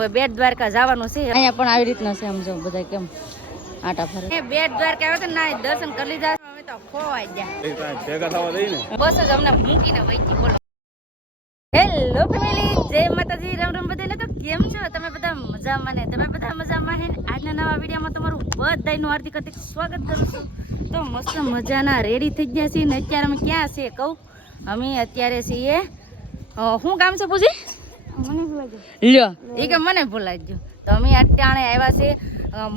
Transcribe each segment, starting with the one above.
હવે બેટ દ્વારકા જવાનું છે. અહીંયા પણ આવી રીતના છે સમજો બધા કેમ આટા ફરે. બેટ દ્વારકા આવે તો ના દર્શન કરી લીધા અમે તો ખોવાઈ ગયા. ભેગા થવા દઈ ને બસ જ અમને મૂકીને વહી ગઈ. બોલો હેલો ફેમિલી, જય માતાજી, રામ રામ બધાને. તો કેમ છો તમે બધા? મજામાં ને? તમે બધા મજામાં હે ને? આજના નવા વિડીયોમાં તમારું બધાનું હાર્દિક હાર્દિક સ્વાગત કરું છું. તો મસ્ત મજાના રેડી થઈ ગયા છીએ ને અત્યારે અમે ક્યાં છીએ કહું? અમે અત્યારે છીએ શું કામ છે પૂછી? લ્યો એ કે મને ભૂલાઈ ગયું. તો અમે અટાણે આવ્યા છે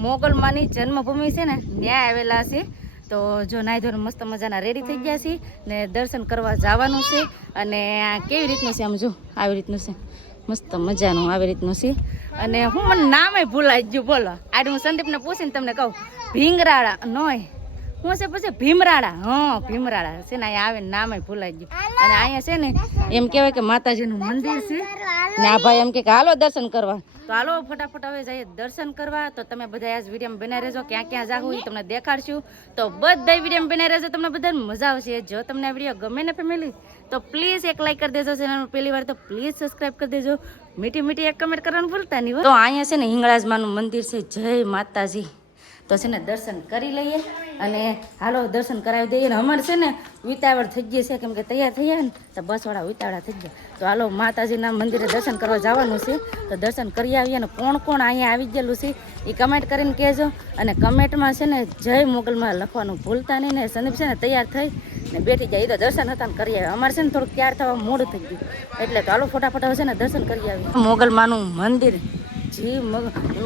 મોગલમાની જન્મભૂમિ છે ને ત્યાં આવેલા છે. તો જો નાઈ ધોઈને મસ્ત મજાના રેડી થઈ ગયા છીએ ને દર્શન કરવા જવાનું છે. અને આ કેવી રીતનું છે આમ જો આવી રીતનું છે મસ્ત મજાનું આવી રીતનું છે. અને હું મને નામે ભૂલાઈ ગયું. બોલો આજે હું સંદીપને પૂછીને તમને કહું ભીંગરાળા નોય હું છે પછી ભીમરાળા. હા ભીમરાળા છે ને અહીંયા આવે નામે ભૂલાઈ ગયું. અને અહીંયા છે ને એમ કહેવાય કે માતાજીનું મંદિર છે ને આ ભાઈ એમ કે હાલો દર્શન કરવા. તો હાલો ફટાફટ હવે જઈએ દર્શન કરવા. તો તમે બધા આજ વિડીયોમાં બના રહેજો, ક્યાં ક્યાં જાવું એ તમને દેખાડશું. તો બધા વિડીયોમાં બના રહેજો, તમને બધાને મજા આવશે. જો તમને આ વિડીયો ગમે ને ફેમિલી તો પ્લીઝ એક લાઈક કરી દેજો. ચેનલ પહેલી વાર તો પ્લીઝ સબસ્ક્રાઈબ કરી દેજો. મીઠી મીઠી એક કમેન્ટ કરવાનું ભૂલતા નહીં. તો અહીંયા છે ને હિંગળાજમાનું મંદિર છે. જય માતાજી. તો છે ને દર્શન કરી લઈએ અને હાલો દર્શન કરાવી દઈએ. ને અમારે છે ને ઉતાવળ થઈ ગઈ છે કેમ કે તૈયાર થઈ ગયા ને તો બસવાળા ઉતાવળા થઈ ગયા. તો હાલો માતાજીના મંદિરે દર્શન કરવા જવાનું છે. તો દર્શન કરી આવીએ. અને કોણ કોણ અહીંયા આવી ગયેલું છે એ કમેન્ટ કરીને કહેજો. અને કમેન્ટમાં છે ને જય મોગલમાં લખવાનું ભૂલતા નહીં. ને સંદીપ છે ને તૈયાર થઈ ને બેઠી જાય. એ તો દર્શન હતા ને કરી આવ્યા. અમારે છે ને થોડુંક તૈયાર થવા મોડું થઈ ગયું એટલે તો હાલો ફટાફટ છે ને દર્શન કરી આવીએ. મોગલમાનું મંદિર જી એમ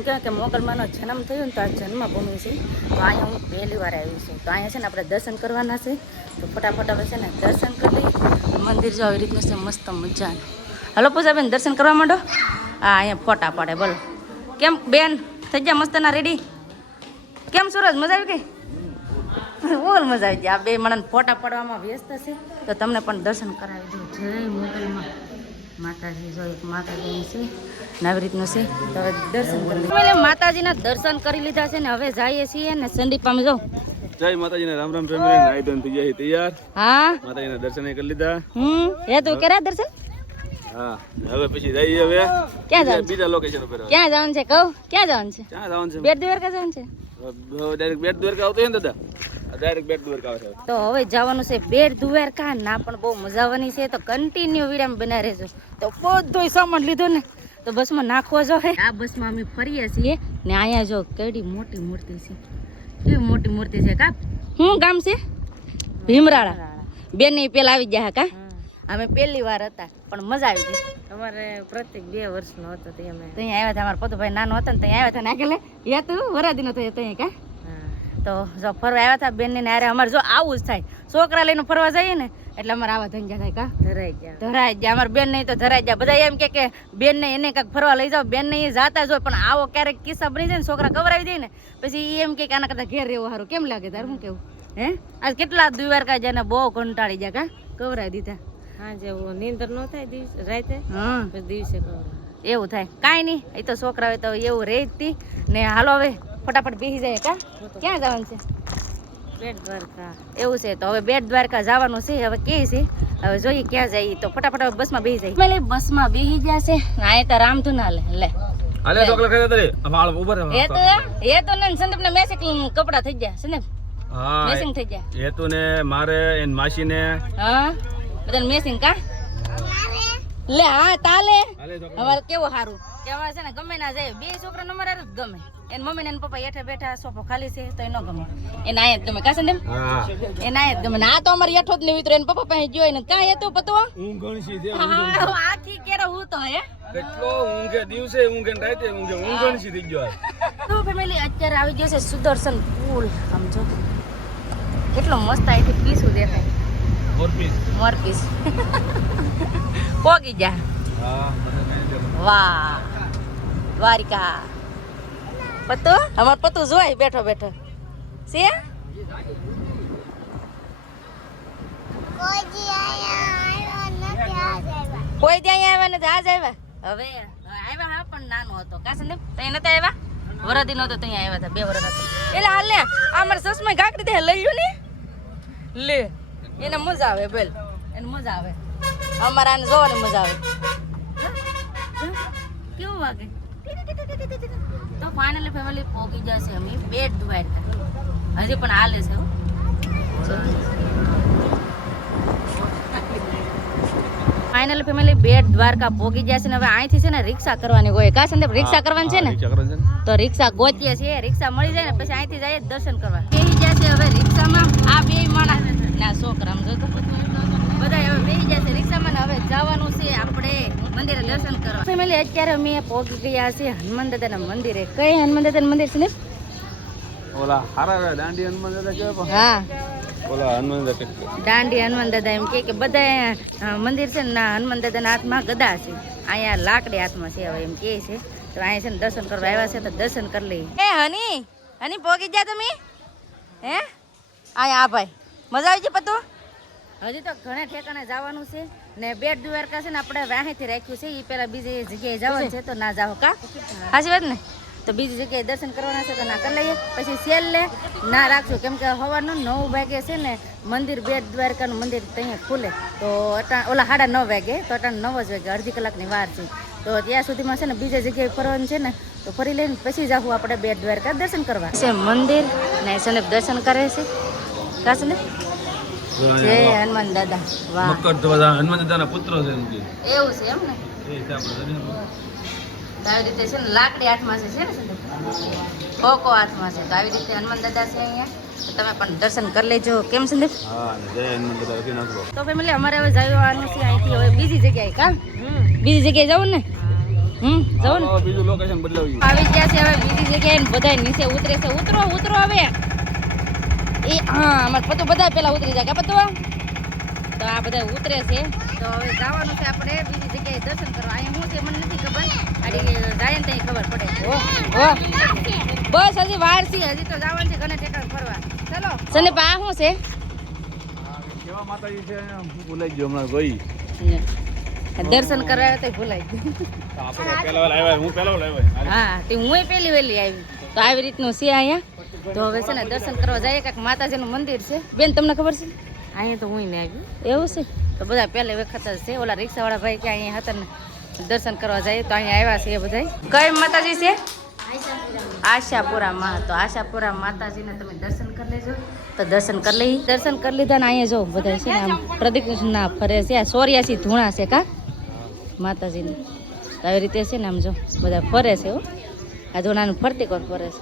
કહેવાય કે મોગલમાનો જન્મ થયો ને તો આ જન્મભૂમિ છે. તો અહીંયા હું પહેલી વાર આવી છું. તો અહીંયા છે ને આપણે દર્શન કરવાના છે. તો ફટાફટ હવે છે ને દર્શન કરી લઈએ. મંદિર જો આવી રીતનું છે મસ્ત મજાનું. હલો પૂજાબેન દર્શન કરવા માંડો. હા અહીંયા ફોટા પાડે. બોલો કેમ બેન થઈ ગયા મસ્તના રેડી? કેમ સુરજ મજા આવી ગઈ? બોલ મજા આવી ગઈ. આ બે માણસ ફોટા પાડવામાં વ્યસ્ત છે. તો તમને પણ દર્શન કરાવી દઉં. જય મોગલમાં માતાજી. જો એક માતાજી છે ને આવી રીતનું છે. તો હવે દર્શન કરી માતાજીના દર્શન કરી લીધા છે ને હવે જઈએ છીએ ને સંદીપ આમ જો જય માતાજીને રામ રામ ફેમિલી. નાઈ ધોઈને થઈ જાય તૈયાર. હા માતાજીના દર્શન કરી લીધા. હે તું કર્યા દર્શન? હા હવે પછી જઈએ. હવે ક્યાં જવાનું? બીજા લોકેશન ઉપર. ક્યાં જવાનું છે કહું? ક્યાં જવાનું છે? ક્યાં જવાનું છે? બેટ દ્વારકા જવાનું છે. ડાયરેક્ટ બેટ દ્વારકા આવતો હોય ને દાદા? ડાયરેક્ટ બેટ દ્વારકા આવે છે. તો હવે જવાનું છે બેટ દ્વારકા. ના પણ બહુ મજા આવવાની છે. તો કન્ટિન્યુ વિડીયો બના રહેજો. તો બધો સામાન લીધો ને તો બસમાં નાખવો જો હે. આ બસમાં અમે ફરીએ છીએ ને અહીંયા જો કેડી મોટી મૂર્તિ છે. કેવી મોટી મૂર્તિ છે કા? શું ગામ છે? ભીમરાળા. બેન ની પેલા આવી ગયા કા? અમે પહેલી વાર હતા પણ મજા આવી ગઈ. અમારે પ્રત્યેક 2 વર્ષનો હતો તો અમે ત્યાં આવ્યા હતા. અમારા પતુભાઈ નાનો હતો ને ત્યાં આવ્યા હતા ને આગળ યા તું વરાદીનો થયો ત્યાં કા? તો જો ફરવા આવ્યા હતા બેન ને હારે. અમારે જો આવું જ થાય છોકરા લઈને ફરવા જઈએ ને એટલે અમારે આવા ધંજા થાય કા? ધરાઈ ગયા. અમારે બેન નહીં તો ધરાઈ ગયા. બધા એમ કે બેન ને એને કાંઈક ફરવા લઈ જાવ. બેન ને એ જાતા જ હોય પણ આવો ક્યારેક કિસ્સા બની જાય ને છોકરા કવરાવી દે ને પછી એમ કે આના કરતા ઘેર રહેવું સારું. કેમ લાગે તારું શું કેવું? હે આજ કેટલા દ્વારકા જાય ને બહુ કંટાળી ગયા કા? કવરાવી દીધા. હા જેવું નીંદર ન થાય દિવસ રાતે. હા દિવસે એવું થાય. કાંઈ નહીં એ તો છોકરા હોય તો એવું રહેતી ને. હાલો હવે ફટાફટ બેસી જાય કા? ક્યાં જવાનું છે? બેટ દ્વારકા. એવું છે. તો હવે બેટ દ્વારકા જવાનું છે. હવે કે છે હવે જોઈએ ક્યાં જઈએ. તો ફટાફટ હવે બસમાં બેસી જાય. મેલે બસમાં બેસી ગયા છે. આ તો રામધૂન હાલે લે હાલે ઢોકળા ખાઈ તરે વાળ ઉપર એ તો ને સંદીપ ને મેસેજ કપડા થઈ ગયા સંદીપ. હા મેસિંગ થઈ ગયા. એ તો ને મારે એન માસી ને. હા બધાને મેસિંગ કા? લે હા તાલે અમારે કેવો સારું કે અમારે છે ને ગમે ના જાય. 2 છોકરા અમારે જ ગમે. એન મમ્મી ને પપ્પા હેઠે બેઠા સોફો ખાલી છે તો એ ન ગમે. એને આયા જ ગમે કા સંદીપ? એને આયા જ ગમે. આ તો અમારે હેઠો જ નહીં ઉતરે. એને પપ્પા પાસે જોઈ ને કાંઈ હતું પતો ઊંઘણસી છે. આખી કેરો હું તો હે કેટલો ઊંઘે દિવસે ઊંઘે ને રાતે ઊંઘે. ઊંઘણસી થઈ ગયો. તો ફેમિલી અત્યારે આવી ગયો છે સુદર્શન પુલ. આમ જો કેટલો મસ્ત અહીંથી પીસું દેખાય. મોરપીસ પોગી જા. વાહ દ્વારિકા. પતો અમાર પતું જોઈ બેઠો બેઠો છે. કોઈ ત્યાં આવ્યા નથી. આજ આવ્યા. હવે આવ્યા હા પણ નાનો હતો કા સંદીપ? ત્યાં નતા આવ્યા. વરદી નતો ત્યાં આવ્યા હતા. 2 વર્ષ હતા એટલે હાલ ને અમારે સસમાં ગાકડી દે લઈ લ્યો ને લે. એને મજા આવે બોલ. એને મજા આવે. અમારે આને જોવાની મજા આવે. કેવું વાગે? તો ફાઇનલી ફેમિલી પોકી જશે અમે બેટ દ્વારકા હજી પણ હાલે છે ફાઇનલી ફેમિલી બેટ દ્વારકા પોકી જશે ને હવે અહીંથી છે ને રિક્ષા કરવાની હોય કા સંદીપ રિક્ષા કરવાની છે ને તો રિક્ષા ગોતીએ છીએ રિક્ષા મળી જાય ને પછી અહીંથી જઈએ દર્શન કરવા બેસી જશે હવે રિક્ષામાં આ બે માણસ ના છોકરા આમ જોતો બધા હવે બેસી જશે રિક્ષામાં ને હવે જવાનું છે આપણે મંદિરે દર્શન કરવા ફેમિલી અત્યારે અમે પહોંચી ગયા છીએ હનુમાન દાદાના મંદિરે કઈ હનુમાન દાદાનું મંદિર છે ને ઓલા હારા દાંડી હનુમાન દાદા કેવા હા ઓલા હનુમાન દાદા દાંડી હનુમાન દાદા એમ કે બધા મંદિર છે ને હનુમાન દાદાના હાથમાં ગદા છે અહીંયા લાકડી હાથમાં છે હવે એમ કે છે તો અહીંયા છે ને દર્શન કરવા આવ્યા છે તો દર્શન કરી લઈએ એ હની પહોંચી ગયા તમે હે અહીંયા આ ભાઈ મજા આવી છે પતો હજી તો ઘણા ઠેકાણે જવાનું છે ને બેટ દ્વારકા છે ને આપણે વાહેથી રાખ્યું છે એ પેલા બીજી જગ્યાએ જવાનું છે તો ના જાઓ કા સાચી વાત ને તો બીજી જગ્યાએ દર્શન કરવાના છે તો ના કરી લઈએ પછી સેલ લે ના રાખશું કેમ કે સવારનું 9 વાગે છે ને મંદિર બેટ દ્વારકાનું મંદિર ત્યાં ખુલે તો ઓલા 9:30 વાગે તો 9 જ વાગે અડધી કલાકની વાર છે તો ત્યાં સુધીમાં છે ને બીજી જગ્યાએ ફરવાનું છે ને તો ફરી લઈને પછી જાવું આપણે બેટ દ્વારકા દર્શન કરવા છે મંદિર ને સંદીપ દર્શન કરે છે કા સંદીપ જય હનુમાન દાદા વાહ મકર દાદા હનુમાન દાદાના પુત્ર છે એમ કે એવું છે એમ ને એ છે આપણે તો આવી રીતે છે ને લાકડી હાથમાં છે ને સંદીપ ખોખો હાથમાં છે તો આવી રીતે હનુમાન દાદા છે અહીંયા તો તમે પણ દર્શન કરી લેજો કેમ સંદીપ હા જય હનુમાન દાદા કે નાખો તો ફેમિલી અમારે હવે જવાનું છે અહીંથી હવે બીજી જગ્યાએ કા બીજી જગ્યાએ જવું ને જવું ને બીજું લોકેશન બદલાવ્યું આવી ગયા છે હવે બીજી જગ્યાએ ને બધા નીચે ઉતરે છે ઉતરો હવે એ હા અમારે પતો બધા પેલા ઉતરી જાય કા પતો તો આ બધા ઉતરે છે તો હવે જવાનું છે આપણે બીજી જગ્યાએ દર્શન કરવા અહીંયા શું છે મને નથી ખબર આડી જાય ને ત્યાં ખબર પડે બસ હજી વાર છે હજી તો જવાનું છે ઘણા ઠેકાણે ફરવા ચલો સને પા શું છે કેવા માતાજી છે ભૂલાઈ ગયો હમણાં ગઈ દર્શન કરવા તો ભૂલાઈ ગયું આપણે પહેલા આવ્યા હું પહેલા આવ્યા હા તે હું પહેલી વહેલી આવી તો આવી રીતનું છે અહીંયા તો હવે છે ને દર્શન કરવા જઈએ કાંઈક માતાજીનું મંદિર છે બેન તમને ખબર છે અહીંયા તો હું ને આવ્યું એવું છે તો બધા પહેલી વખત જ છે ઓલા રિક્ષાવાળા ભાઈ કે અહીંયા હતા ને દર્શન કરવા જઈએ તો અહીંયા આવ્યા છે એ બધા કઈ માતાજી છે આશાપુરા માં તો આશાપુરા માતાજીને તમે દર્શન કરી લેજો તો દર્શન કરી લઈ દર્શન કરી લીધા ને અહીંયા જો બધા છે ને આમ પ્રદક્ષિણા ફરે છે 84 ધૂણા છે કા માતાજીને તો આવી રીતે છે ને આમ જો બધા ફરે છે હો આ ધૂણાનું ફરતી કોર ફરે છે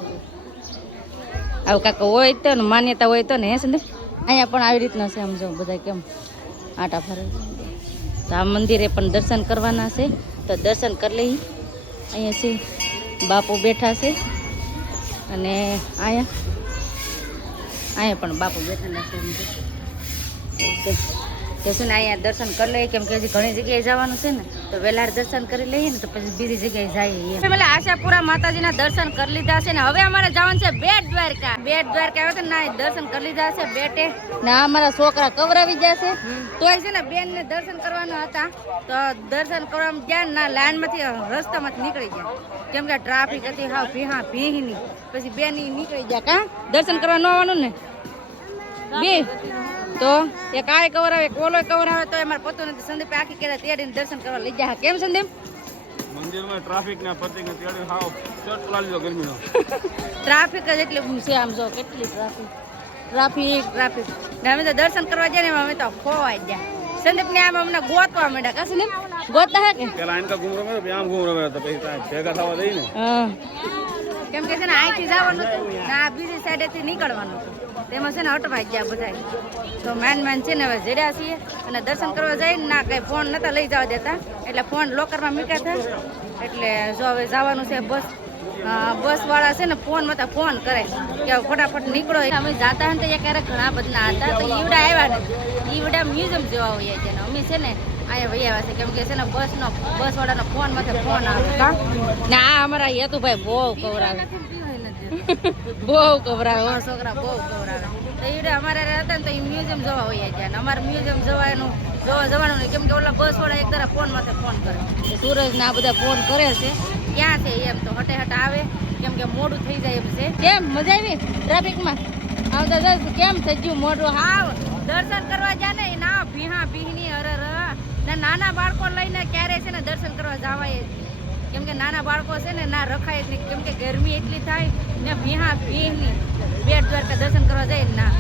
આવું કાંક હોય તો ને માન્યતા હોય તો ને હે સંદીપ અહીંયા પણ આવી રીતના છે આમ જો બધા કેમ આટા ફરે તો આ મંદિરે પણ દર્શન કરવાના છે તો દર્શન કરી લઈ અહીંયા છે બાપુ બેઠા છે અને અહીંયા પણ બાપુ બેઠેલા છે તો છે ને અહીંયા દર્શન કરી લઈએ કેમ કે હજી ઘણી જગ્યાએ જવાનું છે ને તો વહેલા દર્શન કરી લઈએ ને તો પછી બીજી જગ્યાએ જઈએ એટલે આશાપુરા માતાજીના દર્શન કરી લીધા છે ને હવે અમારે જવાનું છે બેટ દ્વારકા આવે છે ને દર્શન કરી લીધા છે બેટે ને અમારા છોકરા કવરાવી જશે તોય છે ને બેન ને દર્શન કરવાના હતા તો દર્શન કરવામાં ગયા ના લાઈનમાંથી રસ્તામાંથી નીકળી ગયા કેમ કે ટ્રાફિક હતી હા ભીની પછી બેન નીકળી ગયા કા દર્શન કરવા ન આવવાનું ને બે તો એક આ કવરાવે એક ઓલો કવરાવે તો અમારે પતો નથી સંદીપ આખી કેરા તેડીને દર્શન કરવા લઈ ગયા કેમ સંદીપ મંદિરમાં ટ્રાફિક ના પ્રતિક ને તેડી હાવ ચટ પલાળી દો ગરમીનો ટ્રાફિક જ એટલી છે આમ જો કેટલી ટ્રાફિક ને અમે તો દર્શન કરવા ગયા ને અમે તો ખોવાઈ ગયા સંદીપ ને આમ અમને ગોતવા માંડ્યા કા સંદીપ ગોતતા હે કે પેલા આનકા ઘૂમ રમે તો આમ ઘૂમ રમે તો પછી ભેગા થવા દઈ ને હા કેમ કે છે ને અહીંથી જવાનું હતું ના બીજી સાઈડેથી નીકળવાનું હતું તેમાં છે ને અટવાઈ ગયા બધા તો માન છે ને હવે જડ્યા છીએ અને દર્શન કરવા જઈએ ને ના કંઈ ફોન નતા લઈ જવા દેતા એટલે ફોન લોકરમાં મૂક્યા હતા એટલે જો હવે જવાનું છે બસ વાળા છે ને ફોન કરે કે ફટાફટ નીકળો અમે જાતા હતા ત્યાં ક્યારેક ઘણા બધા હતા તો ઈવડા આવ્યા ને ઈવડા મ્યુઝિયમ જેવા હોઈએ છે ને અમે છે ને અહીંયા વહી આવ્યા છે કેમ કે છે ને બસ વાળાનો ફોન આવે ને આ અમારા હેતુભાઈ બહુ કવરાવે છોકરા બહુ કવરાવે તો ઈવડે અમારે હતા ને તો એ મ્યુઝિયમ જોવા હોઈએ છે ને અમારે મ્યુઝિયમ જવાનું નહીં કેમ કે ઓલા બસ વાળા એક તરફ ફોન કરે સૂરજ ને આ બધા ફોન કરે છે ક્યાં છે એમ તો હટે આવે કેમ કે મોડું થઈ જાય એમ છે કેમ મજા આવી ટ્રાફિકમાં આવતા કેમ થઈ ગયું મોડું હાવ દર્શન કરવા જાય ને ના ભીની અરર ને નાના બાળકો લઈને ક્યારે છે ને દર્શન કરવા જવાય કેમ કે નાના બાળકો છે ને ના રખાય જ નહીં, કેમ કે ગરમી એટલી થાય ને ભીની બેટ દ્વારકા દર્શન કરવા જાય ના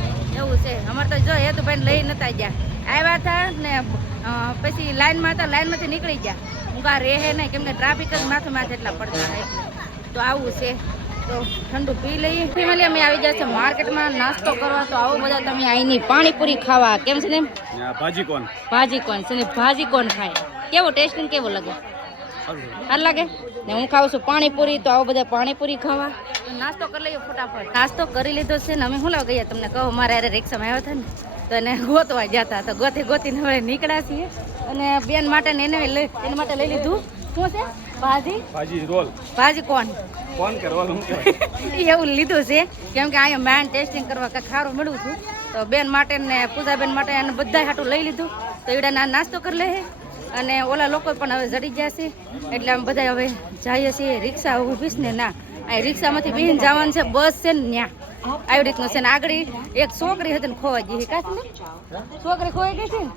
એવું છે. અમારે તો જો હેતુભાઈ લઈ નતા ગયા, આવ્યા હતા ને પછી લાઈનમાં હતા, લાઈનમાંથી નીકળી ગયા. હું કા રહે નહીં, કેમ કે ટ્રાફિક જ માથે એટલા પડતા હોય તો આવું છે. તો ઠંડુ પી લઈએ. ફેમિલી અમે આવી જશે માર્કેટમાં નાસ્તો કરવા, તો આવો બધા તમે અહીંની પાણીપુરી ખાવા. કેમ છે ને ભાજી કોણ છે ને ભાજી કોણ ખાય, કેવો ટેસ્ટિંગ કેવો લાગે? સારું લાગે ને. હું ખાઉં છું પાણીપુરી, તો આવો બધા પાણીપુરી ખાવા. નાસ્તો કરી લઈએ ફટાફટ. નાસ્તો કરી લીધો છે ને અમે શું લાવ ગયા તમને કહો, મારે અરે રિક્ષામાં આવ્યા હતા ને તો એને ગોતવા જતા, તો ગોતીને હવે નીકળ્યા છીએ. અને બેન માટે ને એના માટે લઈ લીધું. શું છે? ભાજી કોણ કે રોલ એવું લીધું છે, કેમ કે અહીંયા મેન ટેસ્ટિંગ કરવા કંઈક ખારું મળ્યું છું. તો બેન માટે ને પૂજાબેન માટે અને બધા હાટું લઈ લીધું. તો એવડા નાસ્તો કરી લે. અને ઓલા લોકો પણ હવે જડી ગયા છે, એટલે અમે બધા હવે જઈએ છીએ. રિક્ષા ઊભીશ ને ના, આ રિક્ષામાંથી બેન જવાનું છે, બસ છે ને ત્યાં આવી રીતનું છે. ને આગળ એક છોકરી હતી ને ખોવાઈ ગઈ. કાંઈ છોકરી ખોવાઈ ગઈ છે ને,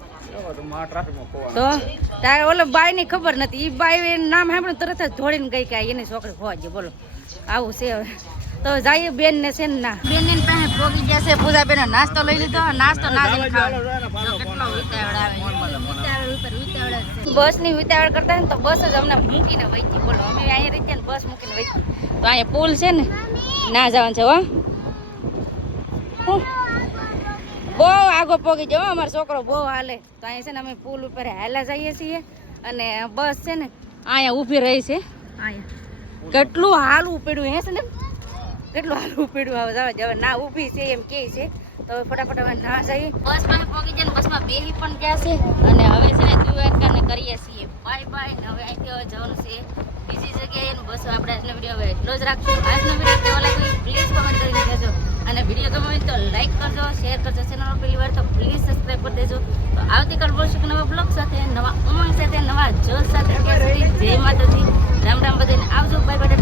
તો તારે ઓલો બાઈ ની ખબર નથી. એ બાઈ નામ સાંભળ્યું તરત જ દોડીને ગઈ કે એની છોકરી ખોવાઈ ગઈ. બોલો આવું છે હવે. તો જઈએ બેન ને છે ને ના, બેન ની પાસે પોગી ગયા છે. પૂજા બેન નાસ્તો લઈ લીધો. નાસ્તો ના લઈ બસ ની ઉતાવળ કરતા ને તો બસ જ અમને મૂકીને વહી ગઈ. બોલો અમે અહીંયા રીતે બસ મૂકીને વહી ગઈ. તો અહીંયા પુલ છે ને ના જવાનું છે. બહુ આગો પોગી જવો, અમારો છોકરો બહુ હાલે. તો અહીંયા છે ને અમે પુલ ઉપર હાલા જઈએ છીએ. અને બસ છે ને અહીંયા ઊભી રહી છે. અહીંયા કેટલું હાલવું પડ્યું હે છે ને, કેટલું હાલવું પડ્યું. હવે જવા ના ઊભી છે એમ કે છે. તો હવે ફટાફટ હવે ના જઈએ. બસ માં પોગી જાય ને બસમાં બેહી પણ ગયા છે. અને હવે છે ને દ્વારકાને કરીએ છીએ બાય બાય. ને હવે અહીંથી હવે જવાનું છે બીજી જગ્યાએ. બસ આપણે આજનો વિડીયો હવે એટલો જ રાખશું. આજનો વિડીયો કેવો લાગ્યો પ્લીઝ કમેન્ટ કરીને કહેજો. અને વિડીયો ગમે હોય તો લાઈક કરજો, શેર કરજો. ચેનલ પહેલી વાર તો પ્લીઝ સબસ્ક્રાઈબ કરી દેજો. તો આવતીકાલ મળશું નવા બ્લોગ સાથે, નવા ઉમંગ સાથે, નવા જોશ સાથે. જય માતાજી, રામ રામ બધાને આવજો. Bye bye.